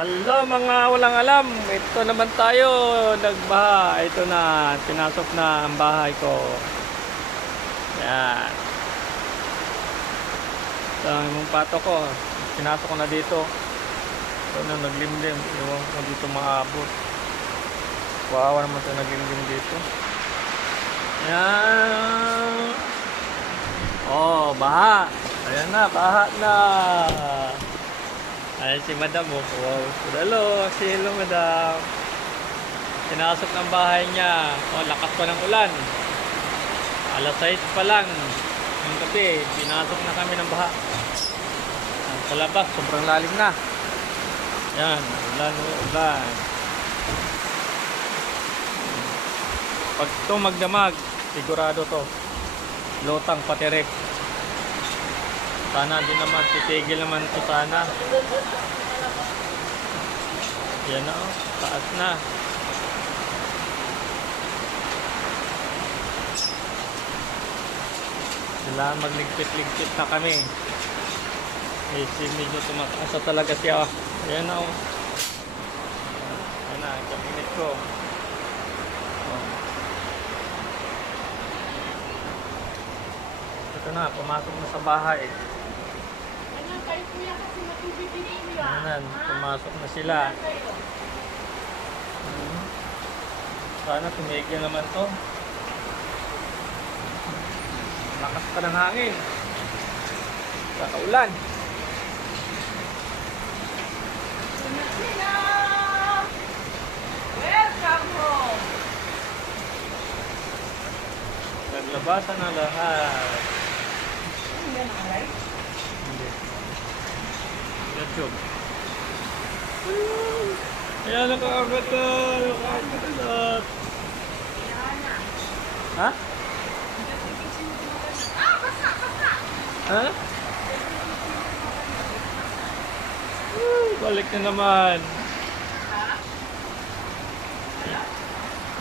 Hello mga walang alam, ito naman tayo, nagbaha. Ito na, pinasok na ang bahay ko. Yan. Ito ang imong pato ko. Pinasok ko na dito. Ito na naglimlim. Iwan ko dito maabot. Wawa naman ito naglimlim dito. Yan. Oh, baha. Ayan na, baha na. Ayan si Madam oh. Wow. Hello, si hello Madam. Pinasok ng bahay niya. Oh, lakas pa ng ulan. Alas 6 pa lang. Yung gabi, pinasok na kami ng baha. Ang Sa labas, sobrang lalim na. Yan, ulan, ulan. Pag ito magdamag, sigurado to. Lotang patirek. Sana din naman, titigil naman to sana. Yan na taas na. Kailangan magligpit-ligpit na kami. Eh, si medyo tumataas talaga siya. Ayan na, ang kabinet ko. Oh. Ito na, pumasok na sa bahay. Ano kayo kuya kasi matubig din niyo ah. Ayan, pumasok na sila. Hmm. Sana tumigil naman to. Lakas pa ng hangin. Kakaulan. Sila! Welcome home! Naglabasan na lahat. Ano yan ang alay? Hindi. YouTube. Ayan, nakakagat na. Nakakagat na. Ha? Ah, basa, basa! Ha? Woo, Balik na naman.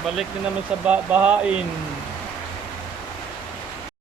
Balik na naman sa ba- bahain.